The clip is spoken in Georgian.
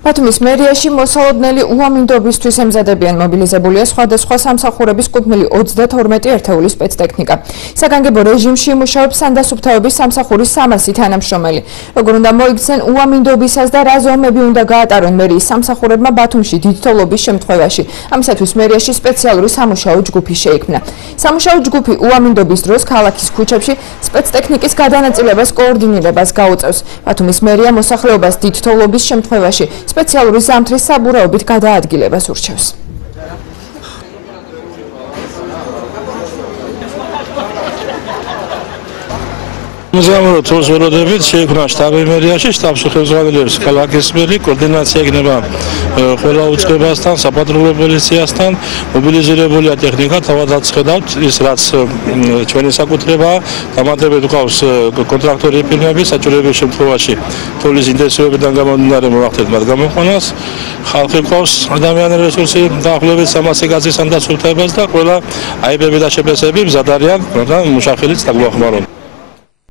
ბათუმის მერიაში მოსალოდნელი უამინდობისთვის ემზადებიან მობილიზებულია სხვადასხვა სამსახურების კუთვნილი 32 ერთეული სპეცტექნიკა. საგანგებო რეჟიმში იმუშავებს სანდასუფთავების სამსახურის 300 თანამშრომელი. როგორ უნდა მოიქცნენ უამინდობისას და რა ზომები უნდა გაატარონ მერიის სამსახურებმა ბათუმში დიდ თოვლობის შემთხვევაში. ამისათვის მერიაში სპეციალური სამუშაო ჯგუფი შეიქმნა. სამუშაო ჯგუფი უამინდობის დროს ქალაქის ქუჩებში სპეცტექნიკის გადანაწილებას კოორდინირებას გაუწევს. ბათუმის მერია მოსახლეობას დიდ თოვლობის შემთხვევაში სპეციალური ზამთრის საბურავებით გადაადგილებას ურჩევს. მუზეუმური თვალსაზრისით შეიქმნა შტაბი მერიაში, შტაბში ხელმძღვანელობს ქალაქის მერი, კოორდინაცია იქნება ყველა უწყებასთან, საპატრულო პოლიციასთან, მობილიზებულია ტექნიკა, თავადაც ხედავთ ის რაც ჩვენი საკუთრებაა, დამატებით გვყავს კონტრაქტორი ფირმები, საჭიროების შემთხვევაში თოვლის ინტენსივობიდან გამომდინარე მოვახდეთ მათ გამოყვანას, ხალხი გვყავს ადამიანური რესურსი, დაახლოებით 300 კაცის სანდასუფთავებას და ყველა აიბები და შეფასებები მზად არიან, მაგრამ მუშახელიც დაგვახმაროთ.